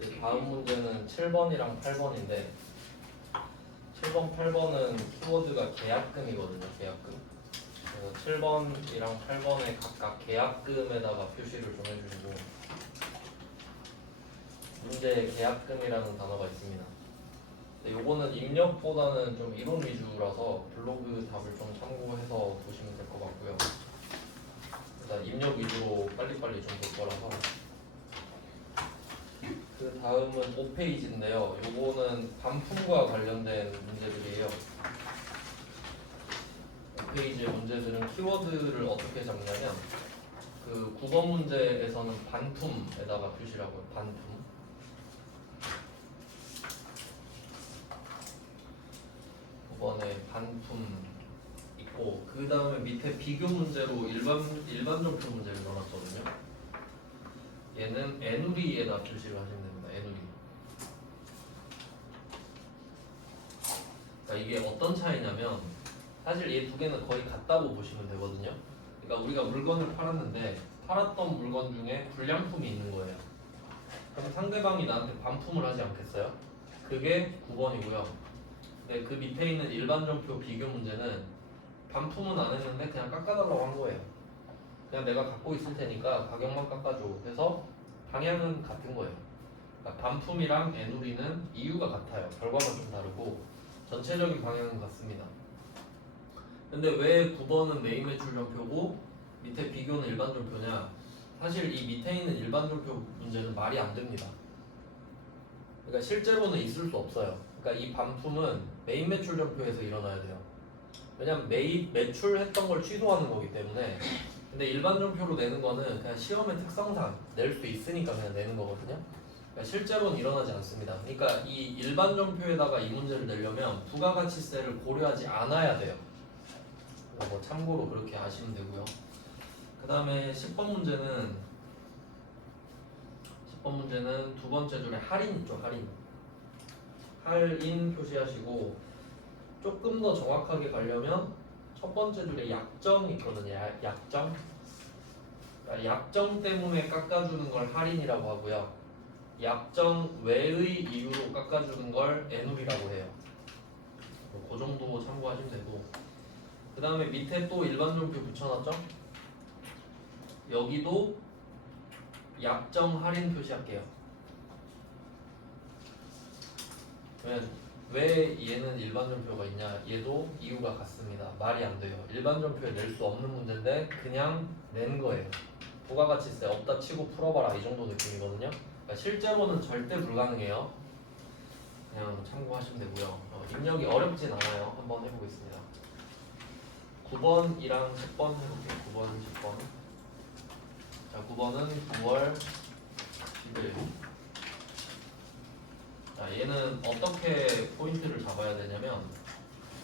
이제 다음 문제는 7번이랑 8번인데 7번, 8번은 키워드가 계약금이거든요. 계약금. 그래서 7번이랑 8번에 각각 계약금에다가 표시를 좀 해주시고 문제에 계약금이라는 단어가 있습니다. 근데 요거는 입력보다는 좀 이론 위주라서 블로그 답을 좀 참고해서 보시면 될 것 같고요. 일단 입력 위주로 빨리빨리 좀 볼 거라서. 그 다음은 5페이지인데요. 요거는 반품과 관련된 문제들이에요. 5페이지의 문제들은 키워드를 어떻게 잡냐면 그 9번 문제에서는 반품에다가 표시를 하고요. 반품. 9번에 반품 있고 그 다음에 밑에 비교 문제로 일반 점표 문제를 넣어놨거든요. 얘는 애누리에다 표시를 하시면 됩니다. 애누리. 그러니까 이게 어떤 차이냐면 사실 이 두 개는 거의 같다고 보시면 되거든요. 그러니까 우리가 물건을 팔았는데 팔았던 물건 중에 불량품이 있는 거예요. 그럼 상대방이 나한테 반품을 하지 않겠어요? 그게 9번이고요. 근데 그 밑에 있는 일반 점표 비교 문제는 반품은 안 했는데 그냥 깎아달라고 한 거예요. 그냥 내가 갖고 있을 테니까 가격만 깎아줘. 해서 방향은 같은 거예요. 그러니까 반품이랑 애누리는 이유가 같아요. 결과만 좀 다르고 전체적인 방향은 같습니다. 근데 왜 9번은 메인 매출 점표고 밑에 비교는 일반 점표냐? 사실 이 밑에 있는 일반 점표 문제는 말이 안 됩니다. 그러니까 실제로는 있을 수 없어요. 그러니까 이 반품은 메인 매출 점표에서 일어나야 돼요. 왜냐면 매출했던 걸 취소하는 거기 때문에. 근데 일반 점표로 내는 거는 그냥 시험의 특성상 낼 수 있으니까 그냥 내는 거거든요. 그러니까 실제로는 일어나지 않습니다. 그러니까 이 일반 점표에다가 이 문제를 내려면 부가가치세를 고려하지 않아야 돼요. 뭐 참고로 그렇게 아시면 되고요. 그 다음에 10번 문제는 두 번째 줄에 할인 있죠. 할인 표시하시고 조금 더 정확하게 가려면 첫 번째 줄에 약정이 있거든요. 약정. 그러니까 약정 때문에 깎아주는 걸 할인이라고 하고요. 약정 외의 이유로 깎아주는 걸 애누리라고 해요. 그 정도 참고하시면 되고 그 다음에 밑에 또 일반 점표 붙여놨죠? 여기도 약정 할인 표시할게요. 왜 얘는 일반 점표가 있냐? 얘도 이유가 같습니다. 말이 안 돼요. 일반 점표에 낼 수 없는 문제인데 그냥 낸 거예요. 부가가치세 없다 치고 풀어봐라 이 정도 느낌이거든요. 그러니까 실제로는 절대 불가능해요. 그냥 참고하시면 되고요. 입력이 어렵진 않아요. 한번 해보겠습니다. 9번이랑 10번 해볼게요. 9번, 10번. 자, 9번은 9월 10일. 자, 얘는 어떻게 포인트를 잡아야 되냐면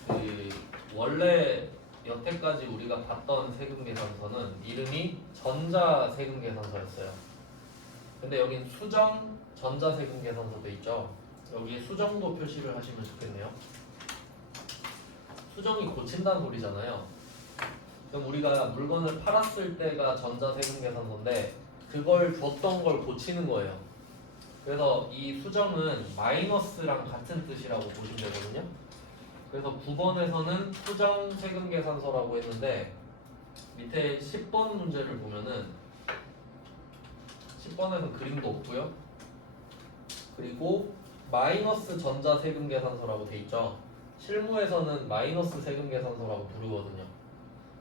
그 원래 여태까지 우리가 봤던 세금계산서는 이름이 전자세금계산서였어요. 근데 여긴 수정 전자세금계산서도 있죠. 여기에 수정도 표시를 하시면 좋겠네요. 수정이 고친다는 소리잖아요. 그럼 우리가 물건을 팔았을 때가 전자세금계산서인데 그걸 줬던 걸 고치는 거예요. 그래서 이 수정은 마이너스랑 같은 뜻이라고 보시면 되거든요. 그래서 9번에서는 수정세금계산서라고 했는데 밑에 10번 문제를 보면은 10번에는 그림도 없고요. 그리고 마이너스 전자세금계산서라고 돼 있죠. 실무에서는 마이너스 세금계산서라고 부르거든요.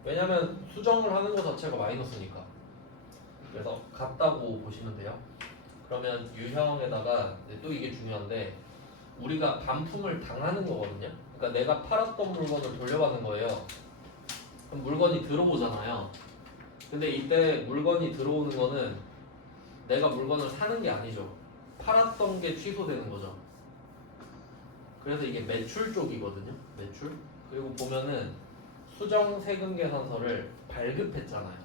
왜냐면 수정을 하는 것 자체가 마이너스니까. 그래서 같다고 보시면 돼요. 그러면 유형에다가 또 이게 중요한데 우리가 반품을 당하는 거거든요. 그러니까 내가 팔았던 물건을 돌려받는 거예요. 그럼 물건이 들어오잖아요. 근데 이때 물건이 들어오는 거는 내가 물건을 사는 게 아니죠. 팔았던 게 취소되는 거죠. 그래서 이게 매출 쪽이거든요. 매출. 그리고 보면은 수정 세금계산서를 발급했잖아요.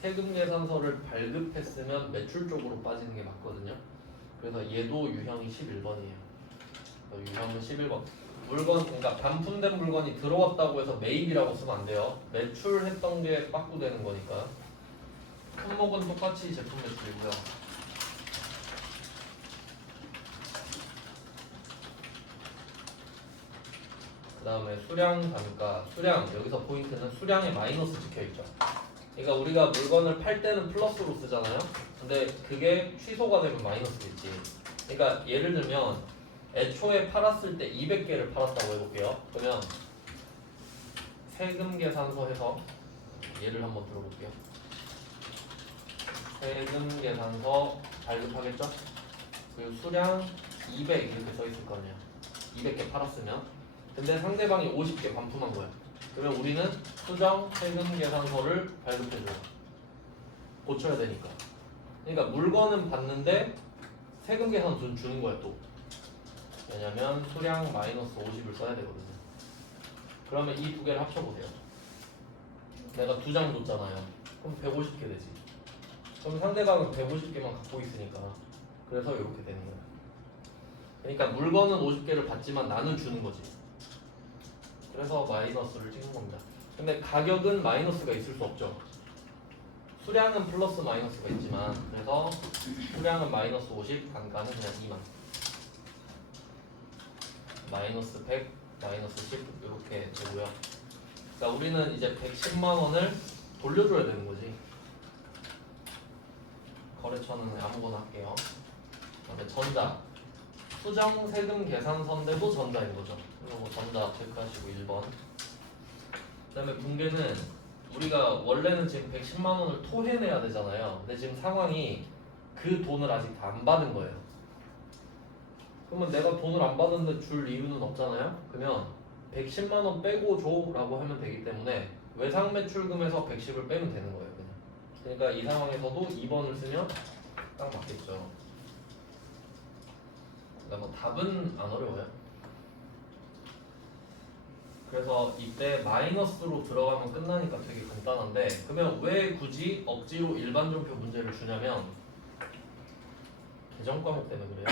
세금계산서를 발급했으면 매출 쪽으로 빠지는 게 맞거든요. 그래서 얘도 유형이 11번이에요. 유형은 11번. 그러니까 반품된 물건이 들어왔다고 해서 매입이라고 쓰면 안 돼요. 매출했던 게 빠꾸되는 거니까. 품목은 똑같이 제품 매출이고요. 다음에 수량 단가, 수량 여기서 포인트는 수량에 마이너스 찍혀있죠. 그러니까 우리가 물건을 팔 때는 플러스로 쓰잖아요. 근데 그게 취소가 되면 마이너스겠지. 그러니까 예를 들면 애초에 팔았을 때 200개를 팔았다고 해볼게요. 그러면 세금 계산서 해서 예를 한번 들어볼게요. 세금 계산서 발급하겠죠? 그리고 수량 200 이렇게 써있을 거 아니야. 200개 팔았으면. 근데 상대방이 50개 반품한 거야. 그러면 우리는 수정 세금 계산서를 발급해줘요. 고쳐야 되니까. 그러니까 물건은 받는데 세금 계산 주는 거야 또. 왜냐면 수량 마이너스 50을 써야 되거든요. 그러면 이 두 개를 합쳐보세요. 내가 2장 줬잖아요. 그럼 150개 되지. 그럼 상대방은 150개만 갖고 있으니까. 그래서 이렇게 되는 거야. 그러니까 물건은 50개를 받지만 나는 주는 거지. 그래서 마이너스를 찍는 겁니다. 근데 가격은 마이너스가 있을 수 없죠. 수량은 플러스 마이너스가 있지만, 그래서 수량은 마이너스 50, 단가는 그냥 2만. 마이너스 100, 마이너스 10 이렇게 되고요. 그러니까 우리는 이제 110만 원을 돌려줘야 되는 거지. 거래처는 아무거나 할게요. 그다음에 전자. 수정 세금 계산서인데도 전자인 거죠. 그리고 뭐 전자 체크하시고 1번. 그다음에 붕괴는 우리가 원래는 지금 110만 원을 토해내야 되잖아요. 근데 지금 상황이 그 돈을 아직 다 안 받은 거예요. 그러면 내가 돈을 안 받았는데 줄 이유는 없잖아요. 그러면 110만 원 빼고 줘라고 하면 되기 때문에 외상 매출금에서 110을 빼면 되는 거예요. 그냥. 그러니까 이 상황에서도 2번을 쓰면 딱 맞겠죠. 그러니까 뭐 답은 안 어려워요. 그래서 이때 마이너스로 들어가면 끝나니까 되게 간단한데, 그러면 왜 굳이 억지로 일반전표 문제를 주냐면 계정 과목 때문에 그래요.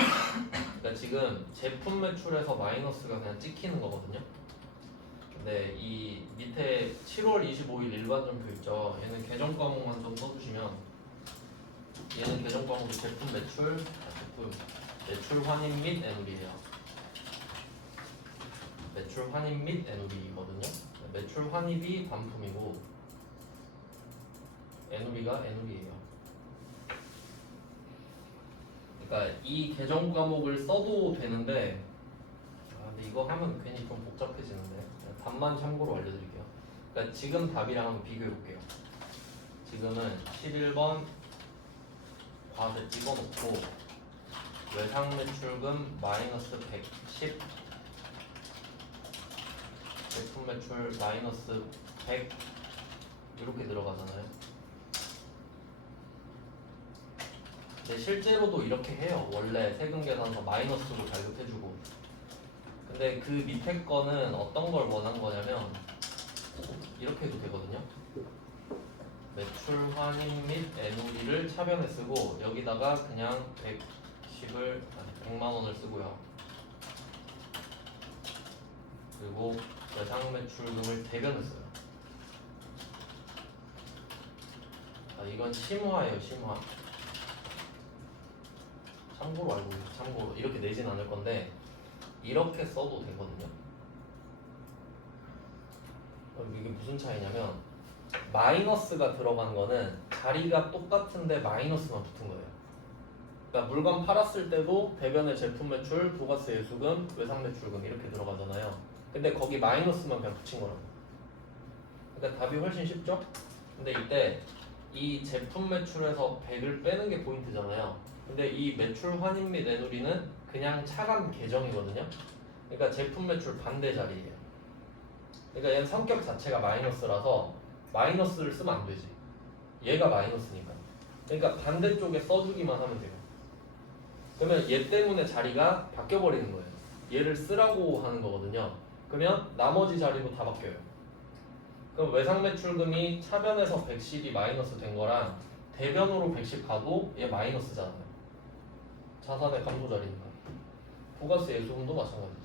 그러니까 지금 제품 매출에서 마이너스가 그냥 찍히는 거거든요. 근데 이 밑에 7월 25일 일반전표 있죠. 얘는 계정 과목만 좀 써주시면, 얘는 계정 과목이 제품 매출 환입 및 애누리예요. 매출 환입 및 애누리거든요. 매출 환입이 반품이고 애누리가 애누리예요. 그러니까 이 계정 과목을 써도 되는데, 근데 이거 하면 괜히 좀 복잡해지는데 답만 참고로 알려드릴게요. 그러니까 지금 답이랑 한번 비교해 볼게요. 지금은 11번 과세 찍어놓고 외상 매출금 마이너스 110, 제품 매출 마이너스 100 이렇게 들어가잖아요. 근데 실제로도 이렇게 해요. 원래 세금 계산서 마이너스로 발급해주고. 근데 그 밑에 거는 어떤 걸 원한 거냐면 이렇게 해도 되거든요. 매출 환입 및 애누리를 차변에 쓰고 여기다가 그냥 100만 원을 쓰고요. 그리고 외상 매출금을 대변에 써요. 이건 심화예요, 심화. 참고로 알고 있어요. 참고로 이렇게 내진 않을 건데 이렇게 써도 되거든요. 그럼 이게 무슨 차이냐면 마이너스가 들어간 거는 자리가 똑같은데 마이너스만 붙은 거예요. 그러니까 물건 팔았을 때도 대변에 제품 매출, 부가세 예수금, 외상 매출금 이렇게 들어가잖아요. 근데 거기 마이너스만 그냥 붙인 거라고. 그러니까 답이 훨씬 쉽죠? 근데 이때 이 제품 매출에서 100을 빼는 게 포인트잖아요. 근데 이 매출 환입 및 애누리는 그냥 차감 계정이거든요. 그러니까 제품 매출 반대 자리예요. 그러니까 얘는 성격 자체가 마이너스라서 마이너스를 쓰면 안 되지. 얘가 마이너스니까. 그러니까 반대쪽에 써주기만 하면 돼요. 그러면 얘 때문에 자리가 바뀌어버리는 거예요. 얘를 쓰라고 하는 거거든요. 그러면 나머지 자리도 다 바뀌어요. 그럼 외상 매출금이 차변에서 110이 마이너스 된 거랑 대변으로 110 가도 얘 마이너스잖아요. 자산의 감소 자리니까. 부가세 예수금도 마찬가지지.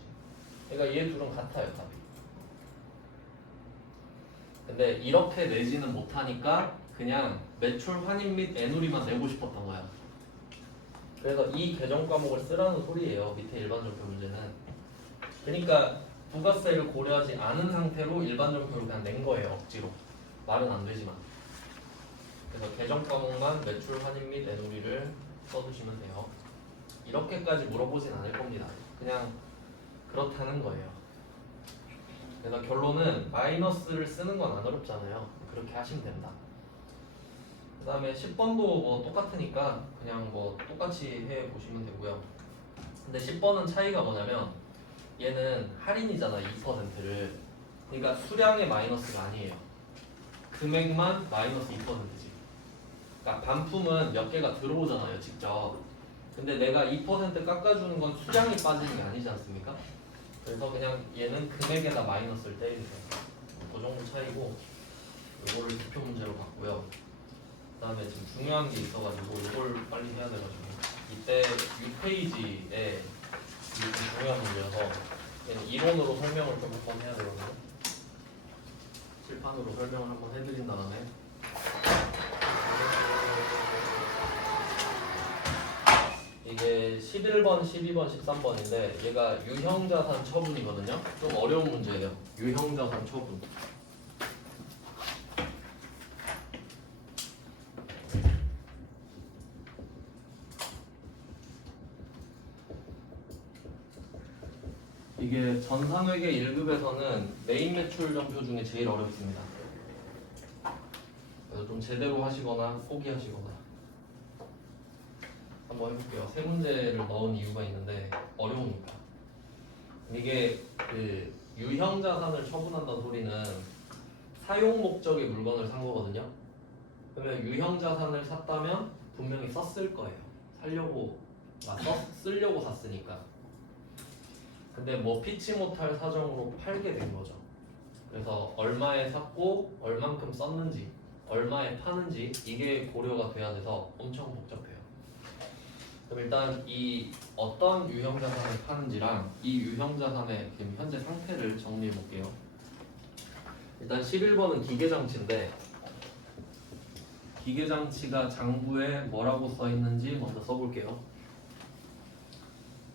그러니까 얘 둘은 같아요, 답이. 근데 이렇게 내지는 못하니까 그냥 매출 환입 및 애누리만 내고 싶었던 거야. 그래서 이 계정 과목을 쓰라는 소리예요. 밑에 일반전표 문제는. 그러니까 부가세를 고려하지 않은 상태로 일반 점표를 그냥 낸 거예요. 억지로. 말은 안 되지만. 그래서 계정 과목만 매출 환입 및 내놓이를 써주시면 돼요. 이렇게까지 물어보진 않을 겁니다. 그냥 그렇다는 거예요. 그래서 결론은 마이너스를 쓰는 건 안 어렵잖아요. 그렇게 하시면 된다. 그 다음에 10번도 뭐 똑같으니까 그냥 뭐 똑같이 해보시면 되고요. 근데 10번은 차이가 뭐냐면 얘는 할인이잖아. 2%를. 그러니까 수량의 마이너스가 아니에요. 금액만 마이너스 2%지. 그러니까 반품은 몇 개가 들어오잖아요. 직접. 근데 내가 2% 깎아주는 건 수량이 빠지는 게 아니지 않습니까? 그래서 그냥 얘는 금액에다 마이너스를 때리면 돼요. 그 정도 차이고 이거를 대표 문제로 봤고요. 그 다음에 지금 중요한 게 있어가지고 이걸 빨리 해야 돼가지고 이때 6페이지에 좀 중요한 문제여서 얘는 이론으로 설명을 좀 한번 해야 되거든요. 칠판으로 설명을 한번 해드린 다음에 이게 11번, 12번, 13번인데 얘가 유형자산 처분이거든요. 좀 어려운 문제예요. 유형자산 처분. 이게 전산회계 1급에서는 메인 매출 점표 중에 제일 어렵습니다. 그래서 좀 제대로 하시거나 포기하시거나 한번 해볼게요. 세 문제를 넣은 이유가 있는데 어려우니까. 이게 그 유형자산을 처분한다는 소리는 사용 목적의 물건을 산 거거든요. 그러면 유형자산을 샀다면 분명히 썼을 거예요. 쓰려고 샀으니까. 근데 뭐 피치 못할 사정으로 팔게 된 거죠. 그래서 얼마에 샀고 얼만큼 썼는지 얼마에 파는지 이게 고려가 돼야 돼서 엄청 복잡해요. 그럼 일단 이 어떤 유형자산을 파는지랑 이 유형자산의 지금 현재 상태를 정리해 볼게요. 일단 11번은 기계장치인데 기계장치가 장부에 뭐라고 써 있는지 먼저 써볼게요.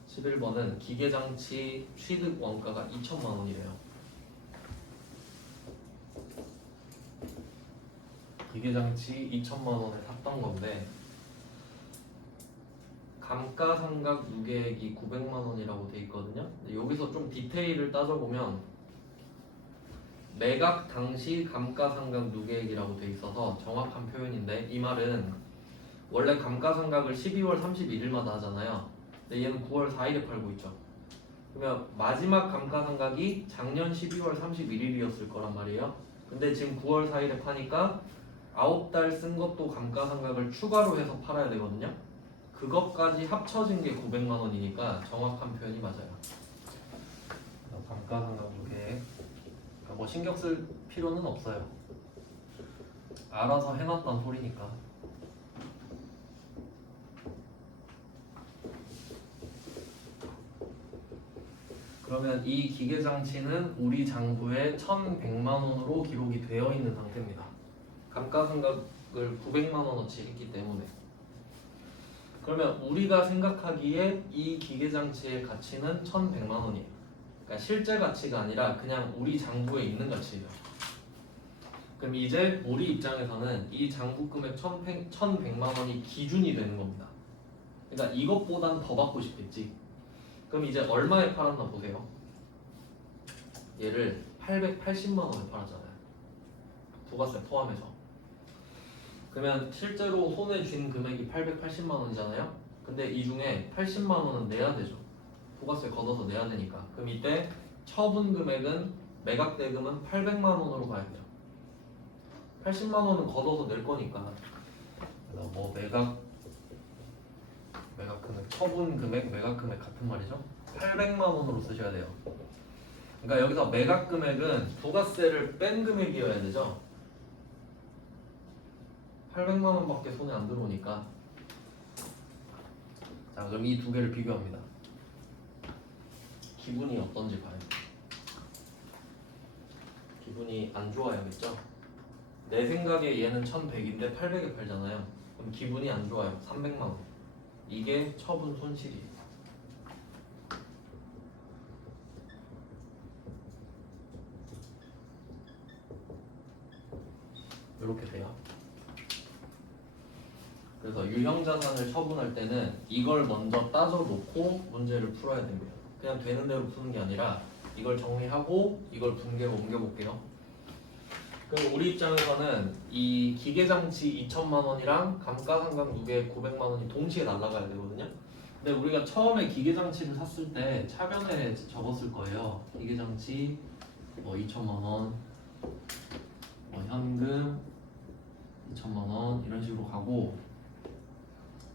11번은 기계장치 취득 원가가 2천만 원이래요. 기계장치 2천만 원에 샀던 건데 감가상각 누계액이 900만 원이라고 돼 있거든요. 근데 여기서 좀 디테일을 따져보면 매각 당시 감가상각 누계액이라고 돼 있어서 정확한 표현인데 이 말은 원래 감가상각을 12월 31일마다 하잖아요. 근데 얘는 9월 4일에 팔고 있죠. 그러면 마지막 감가상각이 작년 12월 31일이었을 거란 말이에요. 근데 지금 9월 4일에 파니까 9달 쓴 것도 감가상각을 추가로 해서 팔아야 되거든요. 그것까지 합쳐진 게 900만 원이니까 정확한 표현이 맞아요. 감가상각 누계액 그러니까 뭐 신경 쓸 필요는 없어요. 알아서 해놨단 소리니까. 그러면 이 기계장치는 우리 장부에 1,100만 원으로 기록이 되어 있는 상태입니다. 감가상각을 900만 원어치 했기 때문에. 그러면 우리가 생각하기에 이 기계장치의 가치는 1,100만 원이에요. 그러니까 실제 가치가 아니라 그냥 우리 장부에 있는 가치예요. 그럼 이제 우리 입장에서는 이 장부 금액 1,100만 원이 기준이 되는 겁니다. 그러니까 이것보단 더 받고 싶겠지. 그럼 이제 얼마에 팔았나 보세요. 얘를 880만 원에 팔았잖아요. 부가세 포함해서. 그러면 실제로 손에 쥔 금액이 880만 원이잖아요. 근데 이 중에 80만 원은 내야 되죠. 부가세 걷어서 내야 되니까. 그럼 이때 처분 금액은 매각 대금은 800만 원으로 가야 돼요. 80만 원은 걷어서 낼 거니까. 그래서 뭐 매각 금액, 처분 금액, 매각 금액 같은 말이죠. 800만 원으로 쓰셔야 돼요. 그러니까 여기서 매각 금액은 부가세를 뺀 금액이어야 되죠. 800만 원밖에 손에 안 들어오니까. 자, 그럼 이 두 개를 비교합니다. 기분이 어떤지 봐요. 기분이 안 좋아야겠죠? 내 생각에 얘는 1100인데 800에 팔잖아요. 그럼 기분이 안 좋아요. 300만 원. 이게 처분 손실이에요. 이렇게 돼요. 그래서 유형자산을 처분할 때는 이걸 먼저 따져놓고 문제를 풀어야 됩니다. 그냥 되는 대로 푸는 게 아니라 이걸 정리하고 이걸 분계로 옮겨볼게요. 그럼 우리 입장에서는 이 기계장치 2천만 원이랑 감가상각 누계 900만 원이 동시에 날아가야 되거든요. 근데 우리가 처음에 기계장치를 샀을 때 차변에 적었을 거예요. 기계장치 2천만 원, 현금 2천만 원 이런 식으로 가고,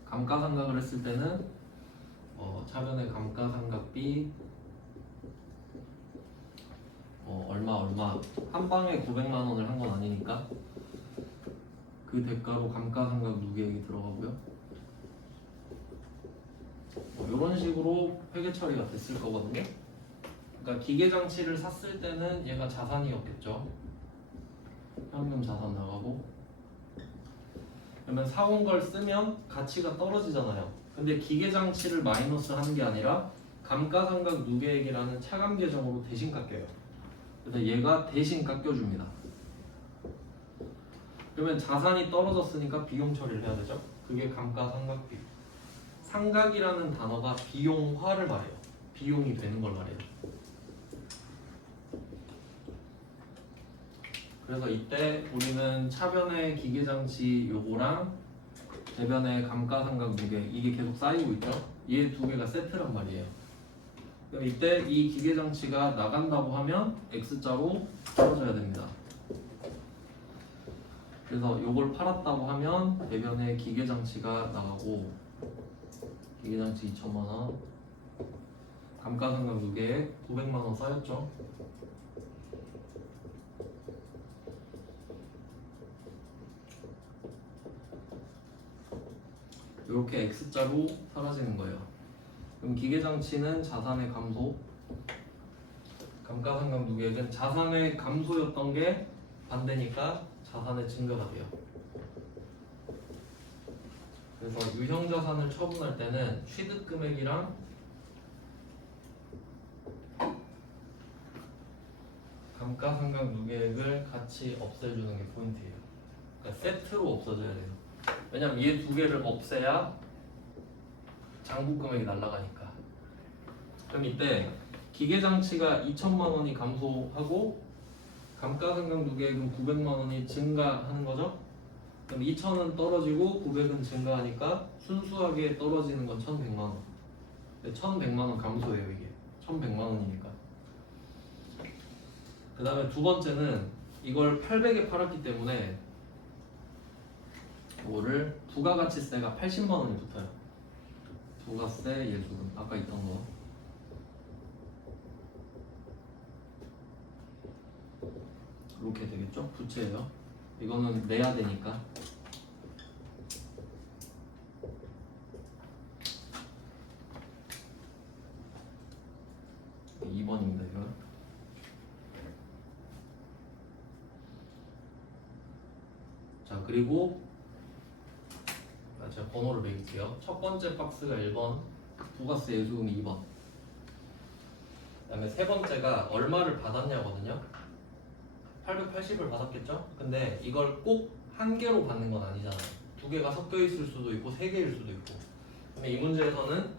감가상각을 했을 때는 차변에 감가상각비 얼마 한 방에 900만 원을 한 건 아니니까 그 대가로 감가상각 누계액이 들어가고요. 이런 식으로 회계 처리가 됐을 거거든요. 그러니까 기계장치를 샀을 때는 얘가 자산이었겠죠. 현금 자산 나가고, 그러면 사온 걸 쓰면 가치가 떨어지잖아요. 근데 기계장치를 마이너스 하는 게 아니라 감가상각 누계액이라는 차감 계정으로 대신 깎여요. 그래서 얘가 대신 깎여줍니다. 그러면 자산이 떨어졌으니까 비용 처리를 해야 되죠. 그게 감가상각비. 상각이라는 단어가 비용화를 말해요. 비용이 되는 걸 말해요. 그래서 이때 우리는 차변의 기계장치 요거랑 대변의 감가상각 누계, 이게 계속 쌓이고 있죠. 얘 두 개가 세트란 말이에요. 그럼 이때 이 기계장치가 나간다고 하면 X자로 풀어줘야 됩니다. 그래서 요걸 팔았다고 하면 대변의 기계장치가 나가고, 기계장치 2천만 원, 감가상각 누계에 900만 원 쌓였죠. 이렇게 X자로 사라지는 거예요. 그럼 기계장치는 자산의 감소, 감가상각 누계액은 자산의 감소였던 게 반대니까 자산의 증가가 돼요. 그래서 유형자산을 처분할 때는 취득금액이랑 감가상각 누계액을 같이 없애주는 게 포인트예요. 그러니까 세트로 없어져야 돼요. 왜냐면 얘 두 개를 없애야 장부금액이 날아가니까. 그럼 이때 기계장치가 2천만 원이 감소하고 감가상각 누계액은 900만 원이 증가하는 거죠. 그럼 2천은 떨어지고 900은 증가하니까 순수하게 떨어지는 건 1,100만 원. 1,100만 원 감소해요. 이게 1,100만 원이니까. 그 다음에 두 번째는 이걸 800에 팔았기 때문에 이거를 부가가치세가 80만 원이 붙어요. 부가세 예수금 아까 있던 거. 이렇게 되겠죠? 부채예요. 이거는 내야 되니까. 네, 2번입니다. 이거. 자, 그리고 제가 번호를 매길게요. 첫 번째 박스가 1번, 부가세 예수금이 2번. 그 다음에 세 번째가 얼마를 받았냐거든요. 880을 받았겠죠? 근데 이걸 꼭 한 개로 받는 건 아니잖아요. 두 개가 섞여 있을 수도 있고 세 개일 수도 있고. 근데 이 문제에서는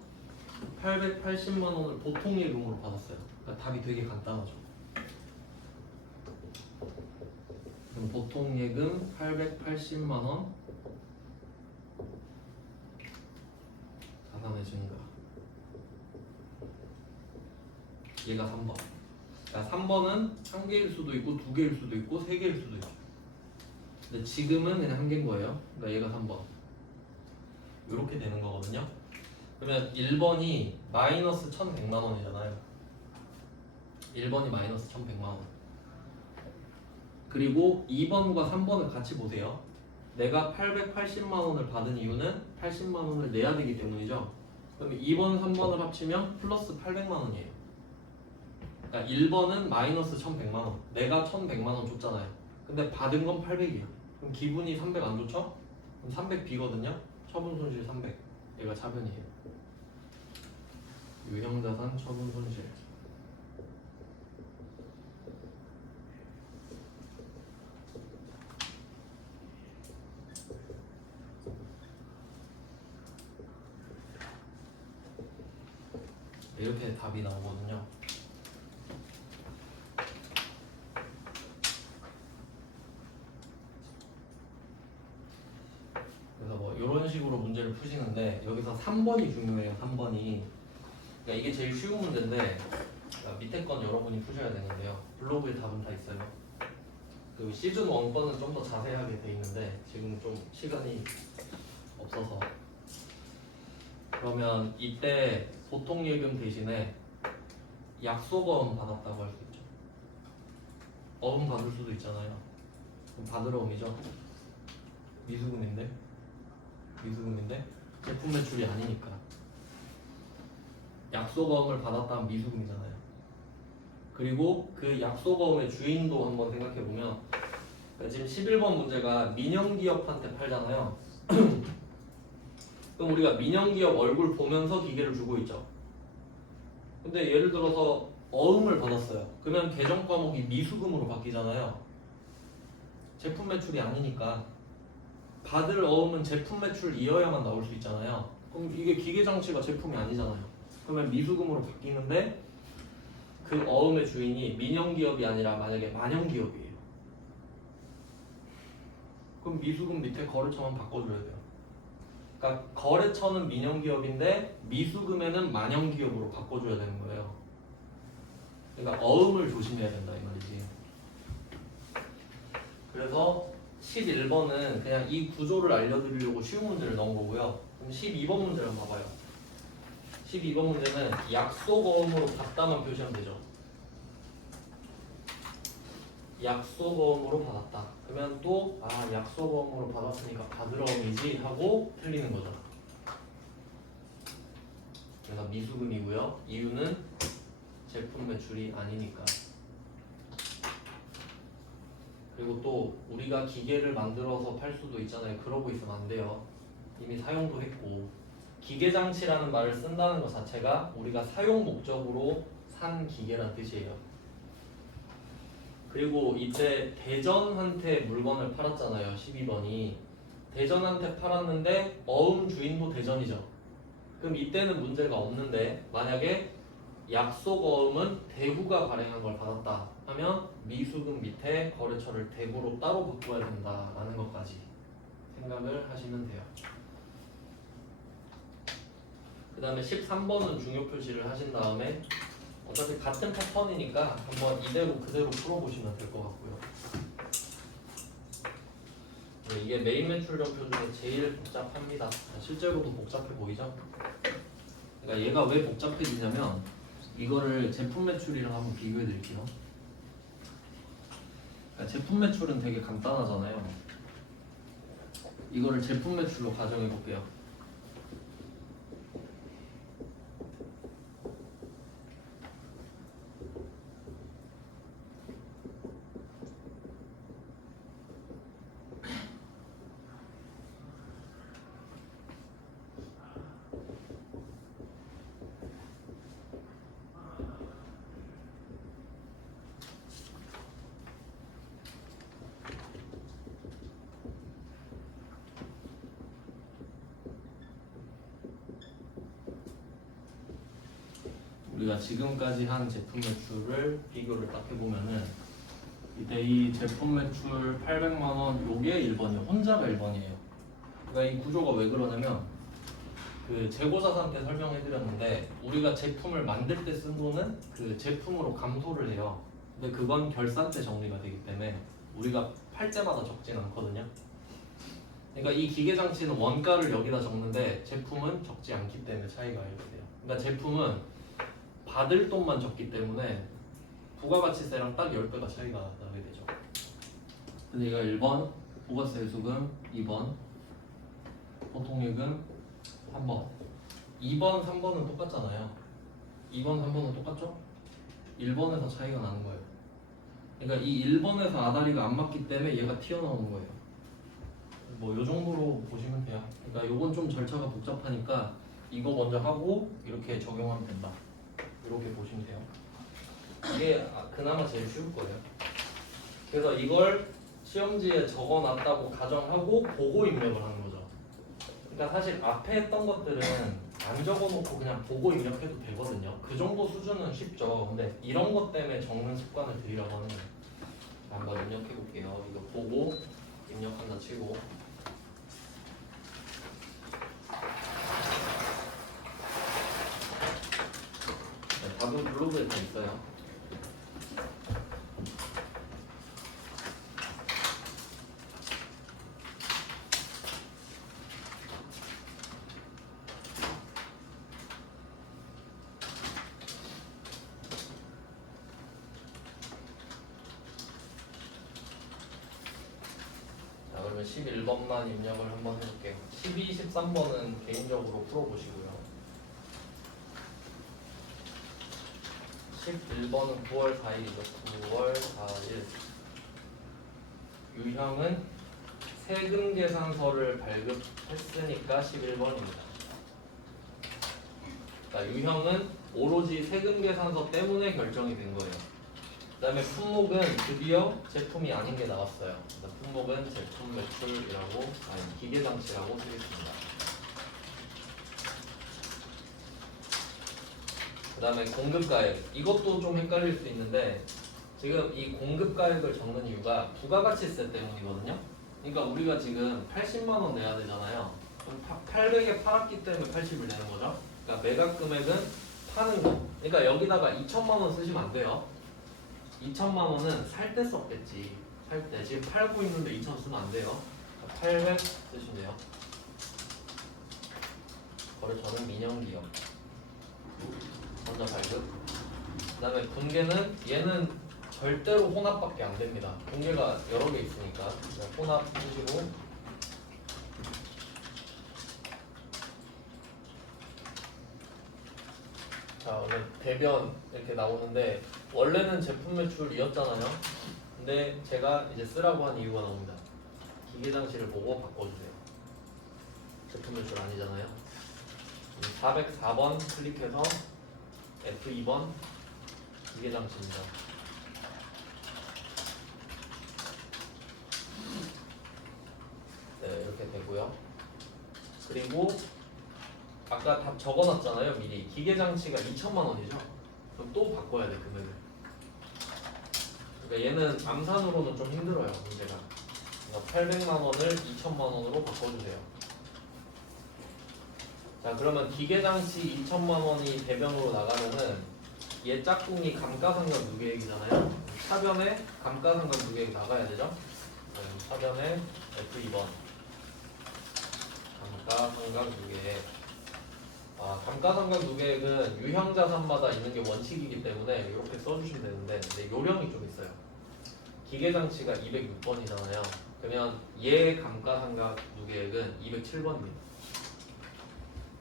880만 원을 보통 예금으로 받았어요. 그러니까 답이 되게 간단하죠. 그럼 보통 예금 880만 원, 자산의 증가. 얘가 3번. 그러니까 3번은 한 개일 수도 있고 두 개일 수도 있고 세 개일 수도 있고. 근데 지금은 그냥 한 개인 거예요. 그러니까 얘가 3번. 이렇게 되는 거거든요. 그러면 1번이 마이너스 1,100만 원이잖아요. 1번이 마이너스 1,100만 원. 그리고 2번과 3번을 같이 보세요. 내가 880만 원을 받은 이유는 80만 원을 내야 되기 때문이죠. 그럼 2번, 3번을 합치면 플러스 800만 원이에요. 그러니까 1번은 마이너스 1,100만 원. 내가 1,100만 원 줬잖아요. 근데 받은 건 800이에요. 그럼 기분이 300 안 좋죠? 그럼 300B거든요. 처분 손실 300. 얘가 차변이에요. 유형자산 처분 손실. 이렇게 답이 나오거든요. 그래서 뭐 이런 식으로 문제를 푸시는데 여기서 3번이 중요해요. 3번이. 그러니까 이게 제일 쉬운 문제인데 밑에 건 여러분이 푸셔야 되는데요. 블로그에 답은 다 있어요. 그 시즌 1 거는 좀 더 자세하게 돼 있는데 지금 좀 시간이 없어서. 그러면 이때 보통 예금 대신에 약속어음 받았다고 할 수 있죠. 어음 받을 수도 있잖아요. 그럼 받으러 음이죠. 미수금인데 제품 매출이 아니니까 약속어음을 받았다면 미수금이잖아요. 그리고 그 약속어음의 주인도 한번 생각해보면 지금 11번 문제가 민영기업한테 팔잖아요. 그럼 우리가 민영기업 얼굴 보면서 기계를 주고 있죠. 근데 예를 들어서 어음을 받았어요. 그러면 계정 과목이 미수금으로 바뀌잖아요. 제품 매출이 아니니까 받을 어음은 제품 매출이어야만 나올 수 있잖아요. 그럼 이게 기계 장치가 제품이 아니잖아요. 그러면 미수금으로 바뀌는데 그 어음의 주인이 민영기업이 아니라 만약에 만영기업이에요. 그럼 미수금 밑에 거래처만 바꿔줘야 돼요. 그러니까 거래처는 민영기업인데 미수금에는 만영기업으로 바꿔줘야 되는 거예요. 그러니까 어음을 조심해야 된다 이 말이지. 그래서 11번은 그냥 이 구조를 알려드리려고 쉬운 문제를 넣은 거고요. 그럼 12번 문제를 한번 봐봐요. 12번 문제는 약속어음으로 받다만 표시하면 되죠. 약속어음으로 받았다. 그러면 또 약속어음으로 받았으니까 받으러 어음이지 하고 틀리는 거죠. 그래서 미수금이고요. 이유는 제품 매출이 아니니까. 그리고 또 우리가 기계를 만들어서 팔 수도 있잖아요. 그러고 있으면 안 돼요. 이미 사용도 했고 기계장치라는 말을 쓴다는 것 자체가 우리가 사용 목적으로 산 기계란 뜻이에요. 그리고 이때 대전한테 물건을 팔았잖아요. 12번이 대전한테 팔았는데 어음 주인도 대전이죠. 그럼 이때는 문제가 없는데 만약에 약속 어음은 대구가 발행한 걸 받았다 하면 미수금 밑에 거래처를 대구로 따로 바꿔야 된다라는 것까지 생각을 하시면 돼요. 그 다음에 13번은 중요 표시를 하신 다음에 어차피 같은 패턴이니까 한번 이대로 그대로 풀어보시면 될 것 같고요. 이게 메인 매출령 표 중에 제일 복잡합니다. 실제로도 복잡해 보이죠? 그러니까 얘가 왜 복잡해지냐면 이거를 제품 매출이랑 한번 비교해 드릴게요. 그러니까 제품 매출은 되게 간단하잖아요. 이거를 제품 매출로 가정해 볼게요. 우리가 지금까지 한 제품 매출을 비교를 딱 해보면은 이때 이 제품 매출 800만 원 요게 1번이에요. 혼자가 1번이에요. 그러니까 이 구조가 왜 그러냐면 그 재고자산 때 설명해드렸는데 우리가 제품을 만들 때 쓴 돈은 그 제품으로 감소를 해요. 근데 그건 결산 때 정리가 되기 때문에 우리가 팔 때마다 적진 않거든요. 그러니까 이 기계 장치는 원가를 여기다 적는데 제품은 적지 않기 때문에 차이가 이렇게 돼요. 그러니까 제품은 받을 돈만 적기 때문에 부가가치세랑 딱 10배가 차이가 나게 되죠. 근데 이거 1번 부가세 수금, 2번 보통예금, 3번 2번, 3번은 똑같잖아요. 2번, 3번은 똑같죠? 1번에서 차이가 나는 거예요. 그러니까 이 1번에서 아다리가 안 맞기 때문에 얘가 튀어나오는 거예요. 뭐 요 정도로 보시면 돼요. 그러니까 요건 좀 절차가 복잡하니까 이거 먼저 하고 이렇게 적용하면 된다. 이렇게 보시면 돼요. 이게 그나마 제일 쉬울 거예요. 그래서 이걸 시험지에 적어놨다고 가정하고 보고 입력을 하는 거죠. 그러니까 사실 앞에 했던 것들은 안 적어놓고 그냥 보고 입력해도 되거든요. 그 정도 수준은 쉽죠. 근데 이런 것 때문에 적는 습관을 들이려고 하는 거예요. 자, 한번 입력해 볼게요. 이거 보고 입력한다 치고. 네, 답은 블로그에 다 있어요. 자, 그러면 11번만 입력을 한번 해볼게요. 12, 13번은 개인적으로 풀어보시고요. 11번은 9월 4일이죠. 9월 4일. 유형은 세금 계산서를 발급했으니까 11번입니다. 자, 유형은 오로지 세금 계산서 때문에 결정이 된 거예요. 그 다음에 품목은 드디어 제품이 아닌 게 나왔어요. 품목은 제품 매출이라고, 아니 기계장치라고 쓰겠습니다. 그 다음에 공급가액. 이것도 좀 헷갈릴 수 있는데 지금 이 공급가액을 적는 이유가 부가가치세 때문이거든요. 그러니까 우리가 지금 80만원 내야 되잖아요. 그럼 800에 팔았기 때문에 80을 내는 거죠. 그러니까 매각 금액은 파는 거. 그러니까 여기다가 2천만원 쓰시면 안 돼요. 2천만원은 살 때 썼겠지. 살 때. 지금 팔고 있는데 2천 쓰면 안 돼요. 800 쓰시면 돼요. 거래처는 민영기업. 먼저 발급. 그 다음에 분계는 얘는 절대로 혼합밖에 안 됩니다. 분계가 여러 개 있으니까 혼합 쓰시고. 자, 오늘 대변 이렇게 나오는데 원래는 제품 매출이었잖아요. 근데 제가 이제 쓰라고 한 이유가 나옵니다. 기계장치를 보고 바꿔주세요. 제품 매출 아니잖아요. 404번 클릭해서 F2번 기계장치입니다. 네, 이렇게 되고요. 그리고 아까 답 적어놨잖아요. 미리 기계장치가 2천만 원이죠. 그럼 또 바꿔야 돼 금액을. 그러니까 얘는 암산으로는 좀 힘들어요 문제가. 그러니까 800만 원을 2천만 원으로 바꿔주세요. 자, 그러면 기계장치 2천만 원이 대변으로 나가면은 얘 짝꿍이 감가상각 누계액이잖아요. 차변에 감가상각 누계액 나가야 되죠. 네, 차변에 F2번 감가상각 누계액. 감가상각 누계액은 유형자산마다 있는 게 원칙이기 때문에 이렇게 써주시면 되는데, 근데 요령이 좀 있어요. 기계장치가 206번이잖아요. 그러면 얘 감가상각 누계액은 207번입니다.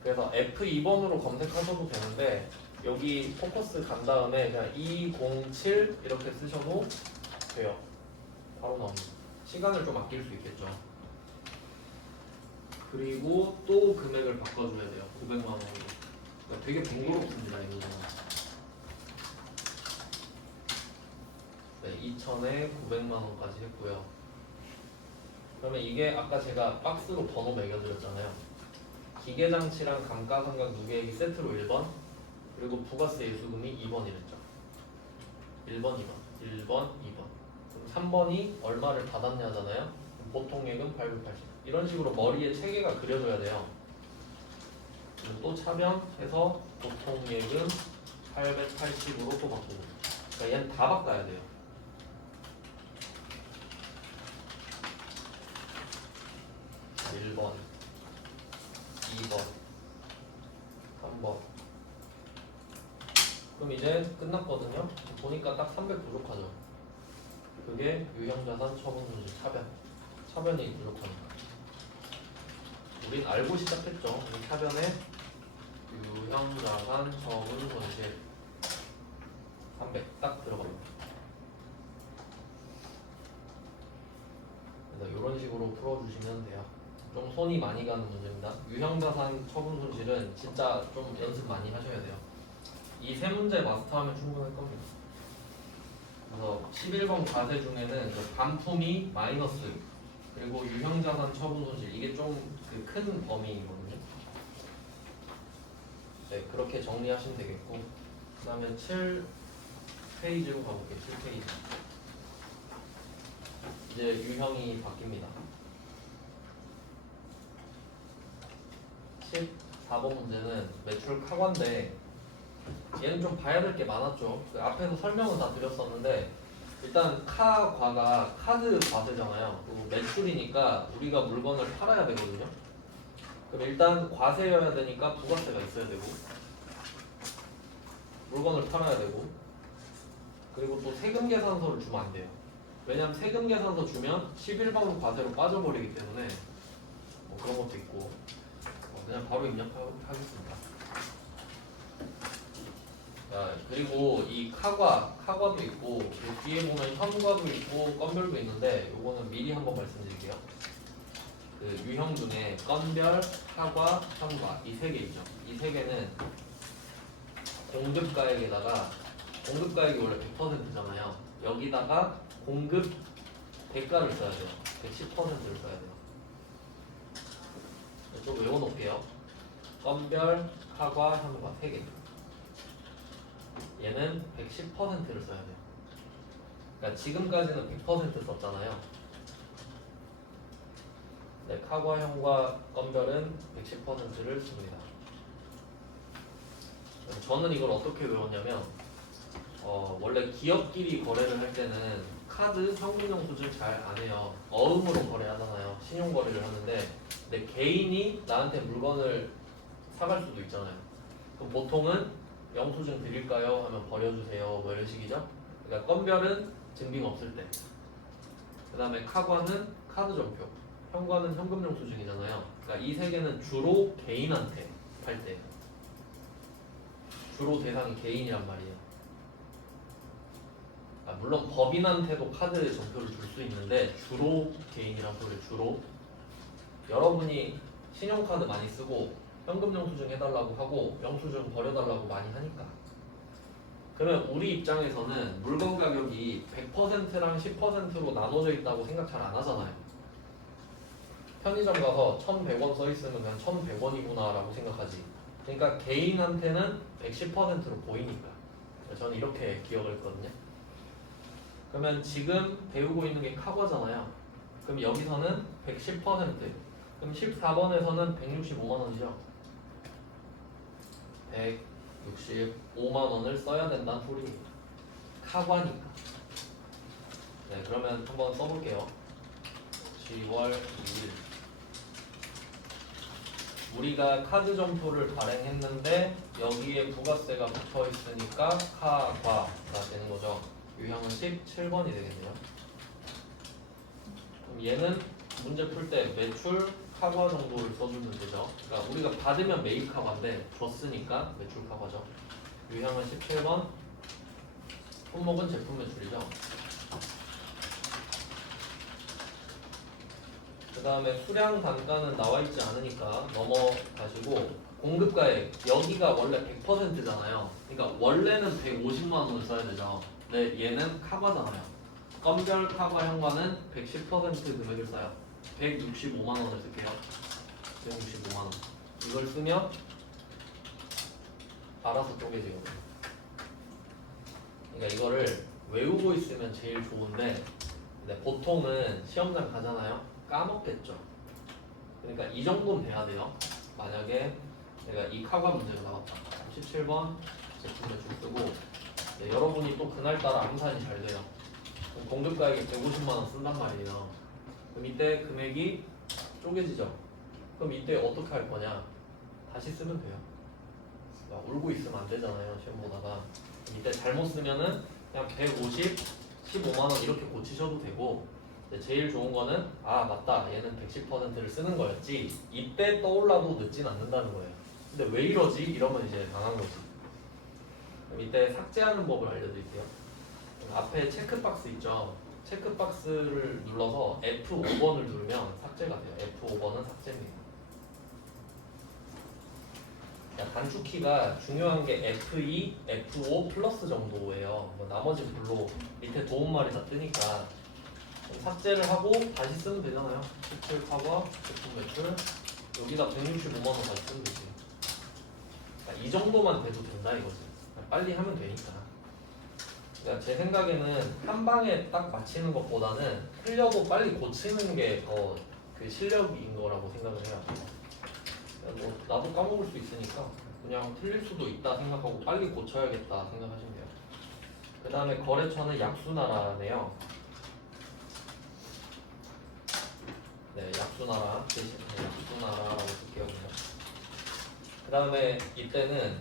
그래서 F2번으로 검색하셔도 되는데 여기 포커스 간 다음에 그냥 207 이렇게 쓰셔도 돼요. 바로 나옵니다. 시간을 좀 아낄 수 있겠죠. 그리고 또 금액을 바꿔줘야 돼요. 900만 원으로. 그러니까 되게 번거롭습니다. 이거는. 네, 2천에 900만 원까지 했고요. 그러면 이게 아까 제가 박스로 번호 매겨드렸잖아요. 기계장치랑 감가상각 누계액이 세트로 1번, 그리고 부가세 예수금이 2번이랬죠. 1번, 2번, 1번, 2번. 그럼 3번이 얼마를 받았냐잖아요. 보통액은 880. 이런 식으로 머리에 체계가 그려져야 돼요. 그리고 또 차변해서 보통액은 880으로 또 바꾸고. 그러니까 얘는 다 바꿔야 돼요. 자, 1번, 2번, 3번. 그럼 이제 끝났거든요. 보니까 딱 300 부족하죠. 그게 유형자산 처분손실 차변. 차변이 부족하니까. 우린 알고 시작했죠. 이 차변에 유형자산 처분손실 300 딱 들어갑니다. 그래서 이런 식으로 풀어주시면 돼요. 좀 손이 많이 가는 문제입니다. 유형자산 처분손실은 진짜 좀 연습 많이 하셔야 돼요. 이 세 문제 마스터하면 충분할 겁니다. 그래서 11번 과세 중에는 그 반품이 마이너스, 그리고 유형자산 처분손실, 이게 좀 그 큰 범위이거든요. 네, 그렇게 정리하시면 되겠고, 그 다음에 7페이지로 가볼게요. 7페이지. 이제 유형이 바뀝니다. 14번 문제는 매출 카과인데 얘는 좀 봐야 될 게 많았죠. 그 앞에서 설명은 다 드렸었는데 일단 카과가 카드 과세잖아요. 그리고 매출이니까 우리가 물건을 팔아야 되거든요. 그럼 일단 과세여야 되니까 부가세가 있어야 되고 물건을 팔아야 되고 그리고 또 세금 계산서를 주면 안 돼요. 왜냐면 세금 계산서 주면 11번 과세로 빠져버리기 때문에 뭐 그런 것도 있고 그냥 바로 입력하겠습니다. 자, 그리고 이 카과도 있고 요 뒤에 보면 현과도 있고 건별도 있는데 요거는 미리 한번 말씀드릴게요. 그 유형 중에 건별, 카과, 현과 이 세 개 있죠. 이 세 개는 공급가액에다가 공급가액이 원래 100%잖아요. 여기다가 공급 대가를 써야 돼요. 110%를 써야 돼요. 좀 외워놓을게요. 건별, 카과, 현과 세 개. 얘는 110%를 써야 돼요. 그러니까 지금까지는 100% 썼잖아요. 네, 카과, 현과, 건별은 110%를 씁니다. 저는 이걸 어떻게 외웠냐면 원래 기업끼리 거래를 할 때는 카드, 현금영수증 잘 안 해요. 어음으로 거래하잖아요. 신용거래를 하는데 근데 개인이 나한테 물건을 사갈 수도 있잖아요. 그럼 보통은 영수증 드릴까요? 하면 버려주세요. 뭐 이런 식이죠. 그러니까 건별은 증빙 없을 때. 그 다음에 카과는 카드 전표. 현과는 현금 영수증이잖아요. 그러니까 이 세 개는 주로 개인한테 팔 때. 주로 대상이 개인이란 말이에요. 물론 법인한테도 카드 전표를 줄 수 있는데 주로 개인이란 소리 주로. 여러분이 신용카드 많이 쓰고 현금 영수증 해달라고 하고 영수증 버려달라고 많이 하니까. 그러면 우리 입장에서는 물건 가격이 100%랑 10%로 나눠져 있다고 생각 잘 안 하잖아요. 편의점 가서 1,100원 써 있으면 그냥 1,100원이구나 라고 생각하지. 그러니까 개인한테는 110%로 보이니까. 저는 이렇게 기억을 했거든요. 그러면 지금 배우고 있는 게 카과잖아요. 그럼 여기서는 110%. 그럼 14번에서는 165만 원이죠. 165만 원을 써야 된다는 소리예요. 카과니까. 네, 그러면 한번 써볼게요. 10월 2일. 우리가 카드 점포를 발행했는데 여기에 부가세가 붙어 있으니까 카과가 되는 거죠. 유형은 17번이 되겠네요. 그럼 얘는 문제 풀 때 매출 카과 정도를 써주면 되죠. 그러니까 우리가 받으면 매입 카과인데 줬으니까 매출 카과죠. 유형은 17번. 품목은 제품 매출이죠. 그 다음에 수량 단가는 나와 있지 않으니까 넘어가시고 공급가액 여기가 원래 100%잖아요. 그러니까 원래는 150만 원을 써야 되죠. 근데 얘는 카과잖아요. 건별 카과 현과는 110% 금액을 써요. 165만 원을 쓸게요. 165만 원. 이걸 쓰면 알아서 쪼개지거든요. 그러니까 이거를 외우고 있으면 제일 좋은데 근데 보통은 시험장 가잖아요. 까먹겠죠. 그러니까 이 정도는 돼야 돼요. 만약에 내가 이 카과 문제가 나왔다. 17번 제품 매출 쓰고 네, 여러분이 또 그날따라 암산이 잘 돼요. 그럼 공급가액이 150만 원 쓴단 말이에요. 그럼 이때 금액이 쪼개지죠. 그럼 이때 어떻게 할 거냐? 다시 쓰면 돼요. 막 울고 있으면 안 되잖아요. 시험 보다가. 이때 잘못 쓰면은 그냥 150, 15만 원 이렇게 고치셔도 되고 제일 좋은 거는 아 맞다 얘는 110%를 쓰는 거였지 이때 떠올라도 늦진 않는다는 거예요. 근데 왜 이러지? 이러면 이제 당한 거지. 그럼 이때 삭제하는 법을 알려드릴게요. 앞에 체크박스 있죠. 체크박스를 눌러서 F5번을 누르면 삭제가 돼요. F5번은 삭제입니다. 단축키가 중요한 게 F2, F5 플러스 정도예요. 나머지 별로 밑에 도움말이 다 뜨니까 삭제를 하고 다시 쓰면 되잖아요. 17 카과, 제품 매출 여기다 165만 원 다시 쓰면 되지. 그러니까 이 정도만 돼도 된다 이거지. 그러니까 빨리 하면 되니까. 그러니까 제 생각에는 한 방에 딱 맞히는 것보다는 틀려도 빨리 고치는 게 더 그 실력인 거라고 생각을 해요. 뭐 나도 까먹을 수 있으니까 그냥 틀릴 수도 있다 생각하고 빨리 고쳐야겠다 생각하시면 돼요. 그 다음에 거래처는 약수나라네요. 네, 약수나라 대신 약수나라라고 쓸게요. 그 다음에 이때는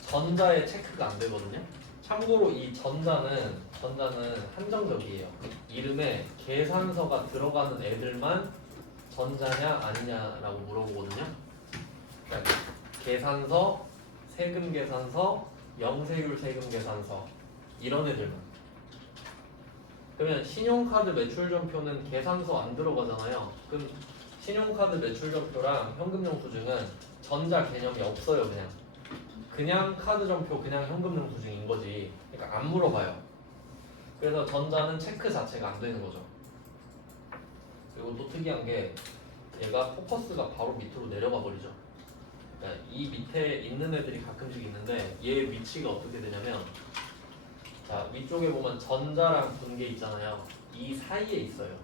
전자의 체크가 안 되거든요. 참고로 이 전자는 한정적이에요. 이름에 계산서가 들어가는 애들만 전자냐 아니냐라고 물어보거든요. 그러니까 계산서, 세금 계산서, 영세율 세금 계산서 이런 애들만. 그러면 신용카드 매출전표는 계산서 안 들어가잖아요. 그럼 신용카드 매출전표랑 현금영수증은 전자 개념이 없어요. 그냥 카드 전표, 그냥 현금영수증인 거지. 그러니까 안 물어봐요. 그래서 전자는 체크 자체가 안 되는 거죠. 그리고 또 특이한 게 얘가 포커스가 바로 밑으로 내려가 버리죠. 그러니까 이 밑에 있는 애들이 가끔씩 있는데 얘 위치가 어떻게 되냐면, 자 위쪽에 보면 전자랑 분계 있잖아요. 이 사이에 있어요.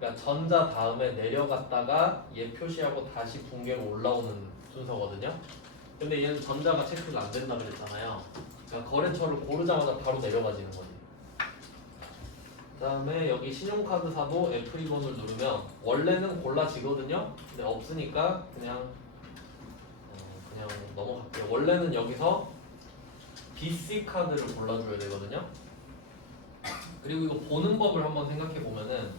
그러니까 전자 다음에 내려갔다가 얘 표시하고 다시 분계로 올라오는 순서거든요. 근데 얘는 전자가 체크가 안 된다 그랬잖아요. 그러니까 거래처를 고르자마자 바로 내려가지는 거지. 그 다음에 여기 신용카드사도 F2번을 누르면 원래는 골라지거든요. 근데 없으니까 그냥 넘어갈게요. 원래는 여기서 BC 카드를 골라줘야 되거든요. 그리고 이거 보는 법을 한번 생각해 보면은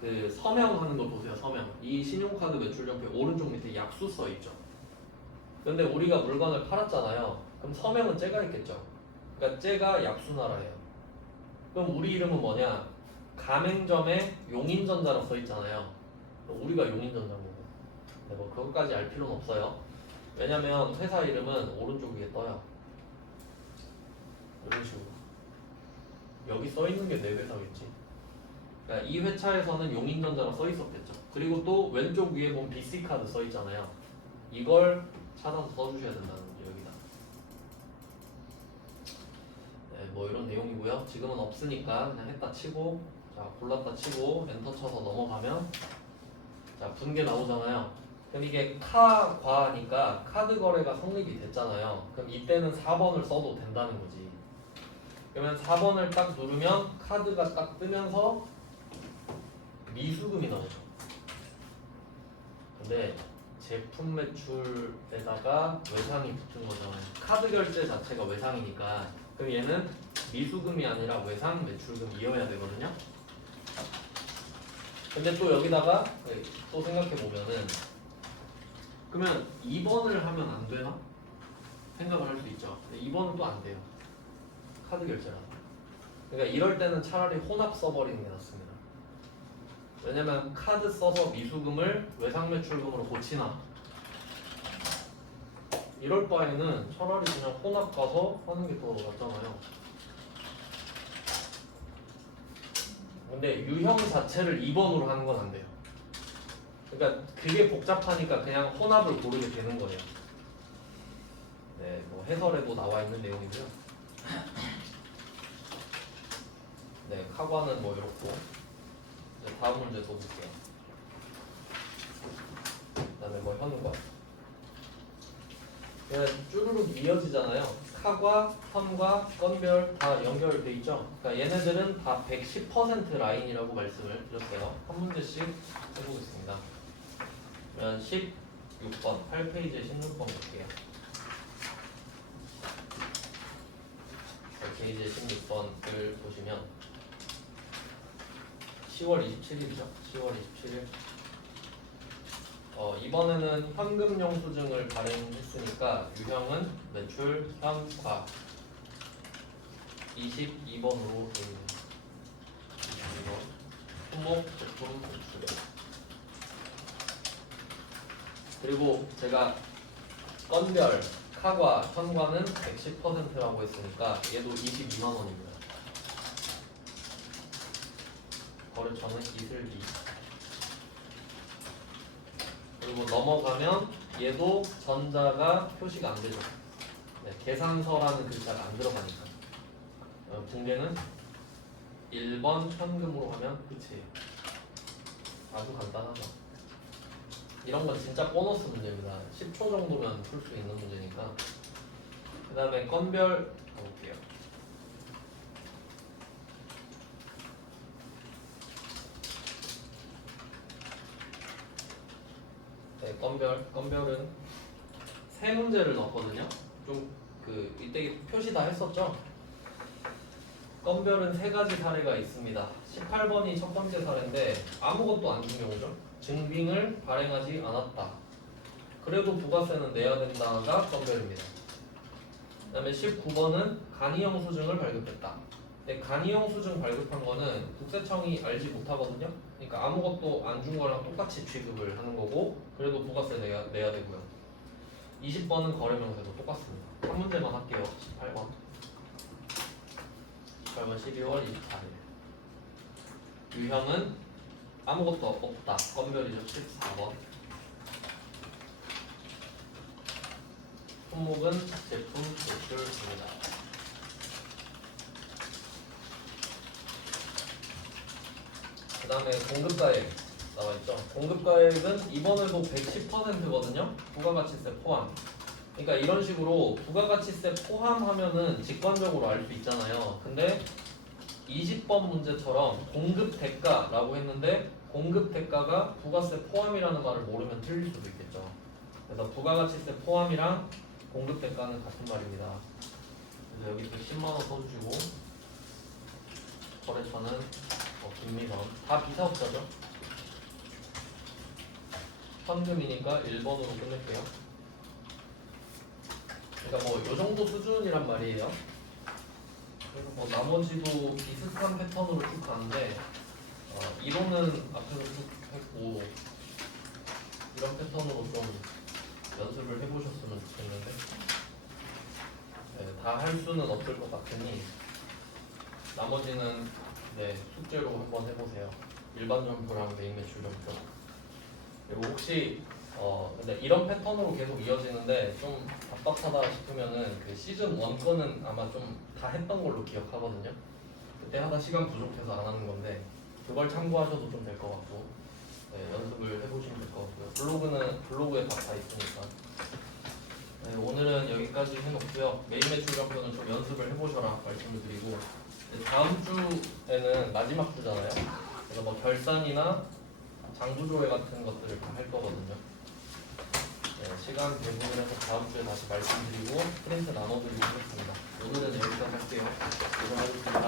그 서명하는 거 보세요. 서명. 이 신용카드 매출전표 오른쪽 밑에 약수 써 있죠. 근데 우리가 물건을 팔았잖아요. 그럼 서명은 쟤가 있겠죠. 그러니까 쟤가 약수나라예요. 그럼 우리 이름은 뭐냐? 가맹점에 용인전자라고 써 있잖아요. 우리가 용인전자인 거고. 근데 뭐 그것까지 알 필요는 없어요. 왜냐면 회사 이름은 오른쪽 위에 떠요. 이런 식으로. 여기 써 있는 게 내 회사겠지. 그러니까 이 회차에서는 용인전자가 써 있었겠죠. 그리고 또 왼쪽 위에 보면 BC카드 써 있잖아요. 이걸 찾아서 써주셔야 된다는 거죠. 여기다. 네, 뭐 이런 내용이고요. 지금은 없으니까 그냥 했다 치고, 자 골랐다 치고 엔터 쳐서 넘어가면 자 분계 나오잖아요. 그럼 이게 카과니까 카드 거래가 성립이 됐잖아요. 그럼 이때는 4번을 써도 된다는 거지. 그러면 4번을 딱 누르면 카드가 딱 뜨면서 미수금이 나오죠. 근데 제품 매출에다가 외상이 붙은 거잖아요. 카드 결제 자체가 외상이니까 그럼 얘는 미수금이 아니라 외상 매출금이어야 되거든요. 근데 또 여기다가 또 생각해 보면은 그러면 2번을 하면 안 되나? 생각을 할 수 있죠. 2번은 또 안 돼요. 카드 결제라. 그러니까 이럴 때는 차라리 혼합 써버리는 게 낫습니다. 왜냐면 카드 써서 미수금을 외상 매출금으로 고치나 이럴 바에는 차라리 그냥 혼합 가서 하는 게 더 낫잖아요. 근데 유형 자체를 2번으로 하는 건 안 돼요. 그러니까 그게 복잡하니까 그냥 혼합을 고르게 되는 거예요. 네, 뭐 해설에도 나와 있는 내용이고요. 네, 카과는 뭐 이렇고. 네, 다음 문제 또 볼게요. 그다음에 뭐 현과. 그냥 쭈루룩 이어지잖아요. 카과, 현과, 건별 다 연결돼 있죠. 그러니까 얘네들은 다 110% 라인이라고 말씀을 드렸어요. 한 문제씩 해보겠습니다. 그러면 16번, 8페이지에 16번 볼게요. 8페이지에 16번을 보시면 10월 27일이죠. 10월 27일. 이번에는 현금 영수증을 발행했으니까 유형은 매출, 현과 22번으로 되어 있는 22번 품목, 제품, 매출. 그리고 제가 건별, 카과, 현과는 110%라고 했으니까 얘도 22만 원입니다. 거래처는 이슬비. 그리고 그리고 넘어가면 얘도 전자가 표시가 안 되죠. 네, 계산서라는 글자가 안 들어가니까. 붕괴는 1번 현금으로 하면 끝이에요. 아주 간단하죠. 이런 건 진짜 보너스 문제입니다. 10초 정도면 풀 수 있는 문제니까. 그 다음에 건별 가볼게요. 네, 건별은 세 문제를 넣었거든요. 좀 이때 표시 다 했었죠? 건별은 세 가지 사례가 있습니다. 18번이 첫 번째 사례인데 아무것도 안 준 경우죠. 증빙을 발행하지 않았다. 그래도 부가세는 내야 된다가 건별입니다. 그 다음에 19번은 간이형 수증을 발급했다. 근데 간이형 수증 발급한 거는 국세청이 알지 못하거든요. 그러니까 아무것도 안 준 거랑 똑같이 취급을 하는 거고 그래도 부가세 내야 되고요. 20번은 거래명세도 똑같습니다. 한 문제만 할게요. 18번 12월 24일 유형은 아무것도 없다. 건별이죠. 14번 품목은 제품 제출입니다. 그 다음에 공급가액 나와있죠. 공급가액은 이번에도 110%거든요. 부가가치세 포함. 그러니까 이런 식으로 부가가치세 포함하면은 직관적으로 알 수 있잖아요. 근데 20번 문제처럼 공급대가라고 했는데 공급대가가 부가세 포함이라는 말을 모르면 틀릴 수도 있겠죠. 그래서 부가가치세 포함이랑 공급대가는 같은 말입니다. 그래서 여기 또 10만원 써주시고 거래처는 김미선 다 비사업자죠. 현금이니까 1번으로 끝낼게요. 그러니까 뭐 요정도 수준이란 말이에요. 그래서 뭐 나머지도 비슷한 패턴으로 쭉 가는데 이론은 앞에서 쭉 했고 이런 패턴으로 좀 연습을 해보셨으면 좋겠는데 네, 다 할 수는 없을 것 같으니 나머지는 네, 숙제로 한번 해보세요. 일반 점표랑 메인 매출 점표. 그리고 혹시 근데 이런 패턴으로 계속 이어지는데 좀 답답하다 싶으면은 그 시즌 1 거는 아마 좀 다 했던 걸로 기억하거든요. 그때 하다 시간 부족해서 안 하는 건데 그걸 참고하셔도 좀 될 것 같고 네, 연습을 해보시면 될 것 같고요. 블로그에 다 있으니까. 네, 오늘은 여기까지 해놓고요. 메인 매출 점표는 좀 연습을 해보셔라 말씀을 드리고 다음 주에는 마지막 주잖아요. 그래서 뭐 결산이나 장부조회 같은 것들을 다 할 거거든요. 네, 시간 배분을 해서 다음 주에 다시 말씀드리고 프린트 나눠드리고 하겠습니다. 오늘은 여기까지 할게요. 고생하셨습니다.